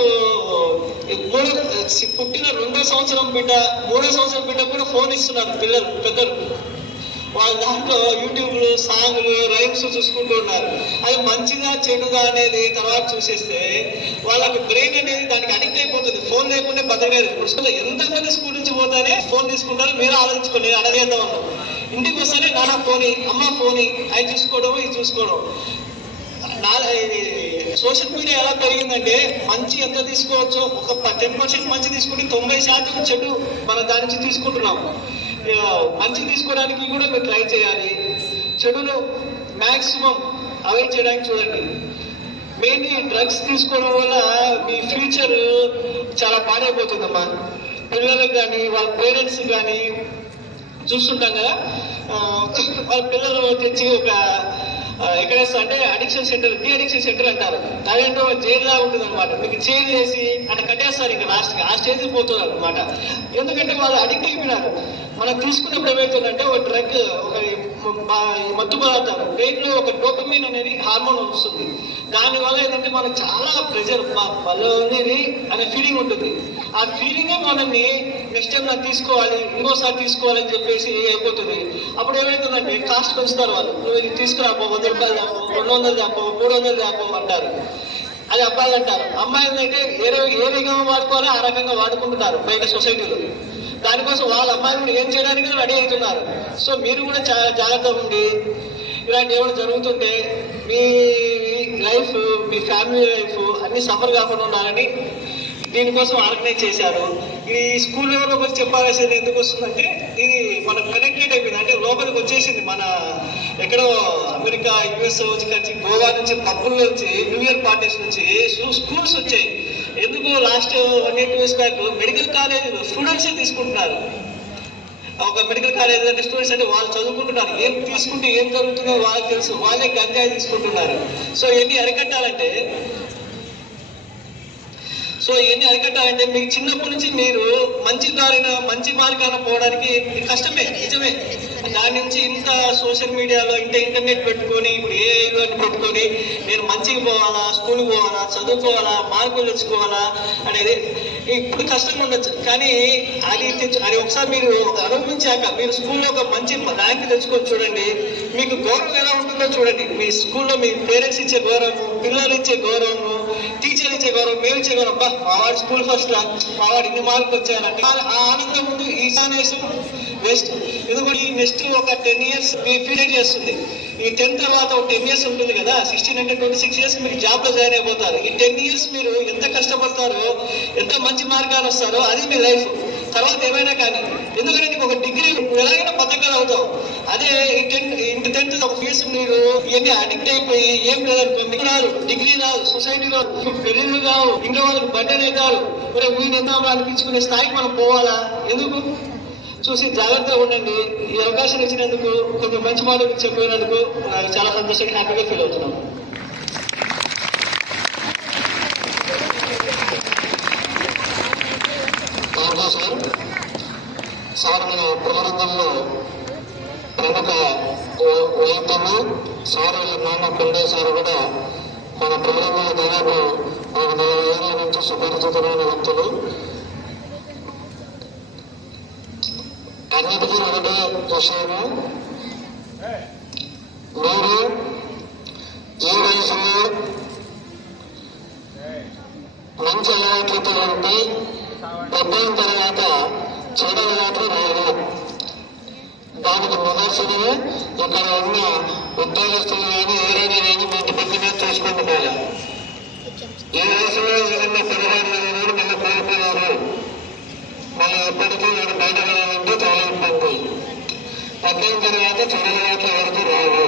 పుట్టిన 2వ సంవత్సరం బిడ్డ, 3వ సంవత్సరం బిడ్డ కూడా ఫోన్ ఇస్తున్నారు పిల్లలు, పెద్దలు. వాళ్ళ దాంట్లో యూట్యూబ్లు, సాంగ్లు, రైమ్స్ చూసుకుంటూ ఉన్నారు. అది మంచిదా చెడుదా అనేది తర్వాత చూసేస్తే వాళ్ళకి బ్రెయిన్ అనేది దానికి అడిక్ట్ అయిపోతుంది. ఫోన్ లేకుండా బతకలేదు. ఇప్పుడు ఎంతమంది స్కూల్ నుంచి పోతానే ఫోన్ తీసుకుంటారో మీరు ఆలోచించుకోండి. అడగేద్దాం ఉన్నాం, ఇంటికి వస్తేనే నాన్న ఫోని, అమ్మ ఫోని, అవి చూసుకోవడం ఇది చూసుకోవడం. సోషల్ మీడియా ఎలా పెరిగిందంటే మంచి ఎంత తీసుకోవచ్చో ఒక 10% మంచి తీసుకుని 90% చెడు మన దాని నుంచి తీసుకుంటున్నాం. మంచి తీసుకోవడానికి కూడా మీరు ట్రై చేయాలి. చెడును మ్యాక్సిమం అవాయిడ్ చేయడానికి చూడండి. మెయిన్లీ డ్రగ్స్ తీసుకోవడం వల్ల మీ ఫ్యూచర్ చాలా పాడైపోతుందమ్మా. పిల్లలకు కానీ వాళ్ళ పేరెంట్స్ కానీ చూస్తుంటాం కదా, వాళ్ళ పిల్లలు తెచ్చి ఒక ఎక్కడేస్తా అంటే addiction centre, de addiction centre అంటారు. అదేంటో జైలు లాగా ఉంటుంది అనమాట. మీకు జైలు చేసి అక్కడ కట్టేస్తారు. ఇంకా లాస్ట్కి ఆ స్టేజ్కి పోతున్నారు అనమాట. ఎందుకంటే వాళ్ళు అడిక్ట్ అయిపోయినారు. మనం తీసుకున్నప్పుడు ఏమవుతుందంటే ఒక డ్రగ్, ఒక మత్తు పదార్థాలు బ్రెయిన్లో ఒక డోపమైన్ అనేది హార్మోన్ వస్తుంది. దానివల్ల ఏంటంటే మనకు చాలా ప్రెజర్ అనేది అనే ఫీలింగ్ ఉంటుంది. ఆ ఫీలింగే మనల్ని నెక్స్ట్ టైం నాకు తీసుకోవాలి, ఇంకోసారి తీసుకోవాలని చెప్పేసి అయిపోతుంది. అప్పుడు ఏమవుతుందంటే కాస్ట్ పెంచుతారు వాళ్ళు. నువ్వు ఇది తీసుకురాపో, 100 రూపాయలు దాపో, 200 దాపో, 300 దాపో అంటారు. అది అబ్బాయిలు అంటారు. అమ్మాయిలు అయితే ఏ విధంగా వాడుకోవాలో ఆ రకంగా వాడుకుంటున్నారు బయట సొసైటీలో. దానికోసం వాళ్ళ అమ్మాయిలు ఏం చేయడానికి రెడీ అవుతున్నారు. సో మీరు కూడా చాలా జాగ్రత్తగా ఉండి ఇలాంటి ఏమైనా జరుగుతుంటే మీ లైఫ్, మీ ఫ్యామిలీ లైఫ్ అన్ని సఫర్ కాకుండా ఉండాలని దీనికోసం ఆర్గనైజ్ చేశారు. ఈ స్కూల్ లెవెల్లోకి వచ్చి చెప్పాల్సింది ఎందుకు వస్తుందంటే ఇది మనకు కనెక్టెడ్ అయిపోయింది. అంటే లోపలికి వచ్చేసింది. మన ఎక్కడో అమెరికా, యుఎస్ నుంచి, గోవా నుంచి, పబ్బుల నుంచి, న్యూ ఇయర్ పార్టీస్ నుంచి స్కూల్స్ వచ్చాయి. ఎందుకు last 1 year 2 years back medical college స్టూడెంట్సే తీసుకుంటున్నారు. ఒక మెడికల్ కాలేజ్ అంటే స్టూడెంట్స్ అంటే వాళ్ళు చదువుకుంటున్నారు. ఏం తీసుకుంటే ఏం జరుగుతుందో వాళ్ళకి తెలుసు. వాళ్ళే గంజాయి తీసుకుంటున్నారు. సో ఇవన్నీ అరికట్టాలంటే మీకు చిన్నప్పటి నుంచి మీరు మంచి మార్గాన పోవడానికి కష్టమే, నిజమే. దాని నుంచి ఇంత సోషల్ మీడియాలో ఇంటర్నెట్ పెట్టుకొని ఇప్పుడు ఏ పెట్టుకొని నేను మంచిగా పోవాలా, స్కూల్కి పోవాలా, చదువుకోవాలా, మార్కులు తెచ్చుకోవాలా అనేది ఇప్పుడు కష్టంగా ఉండొచ్చు. కానీ అది ఒకసారి మీరు అనుభవించాక మీరు స్కూల్లో ఒక మంచి ర్యాంక్ తెచ్చుకొని చూడండి. మీకు గౌరవం ఎలా ఉంటుందో చూడండి. మీ స్కూల్లో మీ పేరెంట్స్ ఇచ్చే గౌరవము, పిల్లలు ఇచ్చే గౌరవము, టీచర్ ఇచ్చే గౌరవం, మేము ఇచ్చే గౌరవం. మావాడు స్కూల్ ఫస్ట్ రా, మావాడు ఇన్ని మార్కులు వచ్చాయంటే ఆ ఆనందం ముందు ఈశానేషన్ వేస్ట్. ఎందుకంటే ఈ నెక్స్ట్ ఒక 10 years పీరియడ్ చేస్తుంది. ఈ 10 తర్వాత ఒక 10 years ఉంటుంది కదా, 16 అంటే 26 years మీరు జాబ్ లో జాయిన్ అయిపోతారు. ఈ 10 years మీరు ఎంత కష్టపడతారో, ఎంత మంచి మార్గాలు వస్తారో అది మీ లైఫ్. తర్వాత ఏమైనా కానీ ఎందుకంటే నీకు ఒక డిగ్రీ ఎలాగైనా బతకాలు అవుతావు. అదే 10th ఒక ఫీజు మీరు ఇవన్నీ అడిక్ట్ అయిపోయి ఏం లేదనుకో, మీకు రాదు, డిగ్రీ రాదు, సొసైటీలో పెళ్లిళ్ళు కావు, ఇంకా వాళ్ళకి బట్టనే కాదు, మరి వీళ్ళు ఎంత అనిపించుకునే స్థాయికి మనం పోవాలా? ఎందుకు? చూసి జాగ్రత్తగా ఉండండి. ఈ అవకాశం ఇచ్చినందుకు, కొంచెం మంచి మాటలు చెప్పినందుకు నాకు చాలా సంతోషంగా, హ్యాపీగా ఫీల్ అవుతున్నాను. సార్ మన ప్రజలందరిలో ప్రముఖ వైద్యులు సార్ వాళ్ళ నాన్న పెళ్ళే సార్ కూడా మన ప్రజలంలో దాదాపు 40 ఏళ్ళ నుంచి సుపరిచితమైన వ్యక్తులు. అన్నిటికీ ఒకటే విషయము, మీరు ఈ వయసులో మంచి అలవాట్లతో ఉంటే పెద్దయిన తర్వాత చెడు అలవాట్లు రావు. దానికి నిదర్శనమే ఇక్కడ ఉన్న ఉద్యోగస్తులు కానీ ఎవరైనా కానీ మీ ఇంటి పక్కనే చూసుకుంటున్నారు. ఈ వయసులో ఏదైనా 16 ఏళ్ళు మళ్ళీ కోల్పోయారు, మళ్ళీ ఎప్పటికీ బయట వెళ్ళాలంటే చాలా ఇబ్బంది. పెద్దయిన తర్వాత చెడు అలవాట్లు ఎవరికి రావు.